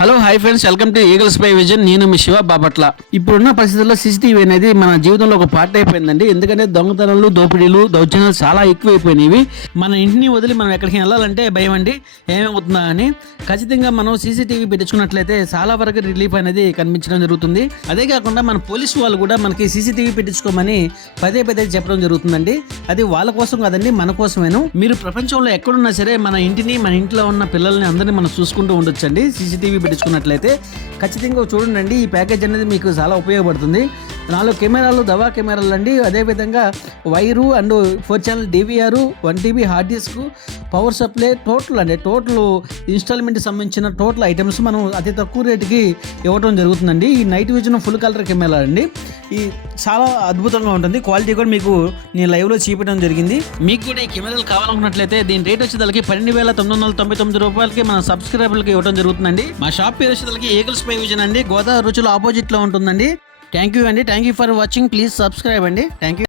Hello hi friends, welcome to eagle spy vision. నేను మీ శివ బాపట్ల. ఇప్పుడున్న పరిస్థితుల్లో సీసీటీవీ అనేది మన జీవితంలో ఒక పార్ట్ అయిపోయిందండి. ఎందుకంటే దొంగతనాలు, దోపిడీలు, దౌర్జన్యాలు చాలా ఎక్కువైపోయినవి. మన ఇంటిని వదిలి మనం ఎక్కడికి వెళ్ళాలంటే భయం అండి, ఏమవుతుందా అని. ఖచ్చితంగా మనం సీసీటీవీ పెట్టించుకున్నట్లయితే చాలా వరకు రిలీఫ్ అనేది కనిపించడం జరుగుతుంది. అదే కాకుండా మన పోలీసు వాళ్ళు కూడా మనకి సీసీటీవీ పెట్టించుకోమని పదే పదే చెప్పడం జరుగుతుందండి. అది వాళ్ళ కోసం కాదండి, మన కోసమేను. మీరు ప్రపంచంలో ఎక్కడున్నా సరే మన ఇంటిని, మన ఇంట్లో ఉన్న పిల్లల్ని అందరినీ మనం చూసుకుంటూ ఉండొచ్చండి. సీసీటీవీ పెట్టించుకున్నట్లయితే ఖచ్చితంగా చూడండి, ఈ ప్యాకేజ్ అనేది మీకు చాలా ఉపయోగపడుతుంది. 4 కెమెరాలు, దవా కెమెరాలు అండి. అదేవిధంగా wire and 4 channel DVR, 1 TB hard disk, power supply, total ఇన్స్టాల్మెంట్కి సంబంధించిన టోటల్ ఐటమ్స్ మనం అతి తక్కువ రేటుకి ఇవ్వడం జరుగుతుందండి. ఈ night vision full colour camera అండి. ఈ చాలా అద్భుతంగా ఉంటుంది. క్వాలిటీ కూడా మీకు నేను లైవ్లో చూపించడం జరిగింది. మీకు కూడా ఈ కెమెరాలు కావాలనుకున్నట్లయితే దీని రేట్ వచ్చేదానికి 12,999 రూపాయలకి మన సబ్స్క్రైబర్లకి ఇవ్వడం జరుగుతుందండి. మా షాప్ పేరు వచ్చేదానికి ఈగల్ స్పై విజన్ అండి. గోదావరి రుచులు ఆపోజిట్లో ఉంటుందండి. థ్యాంక్ యూ అండి. Thank you for watching. Please subscribe అండి. Thank you.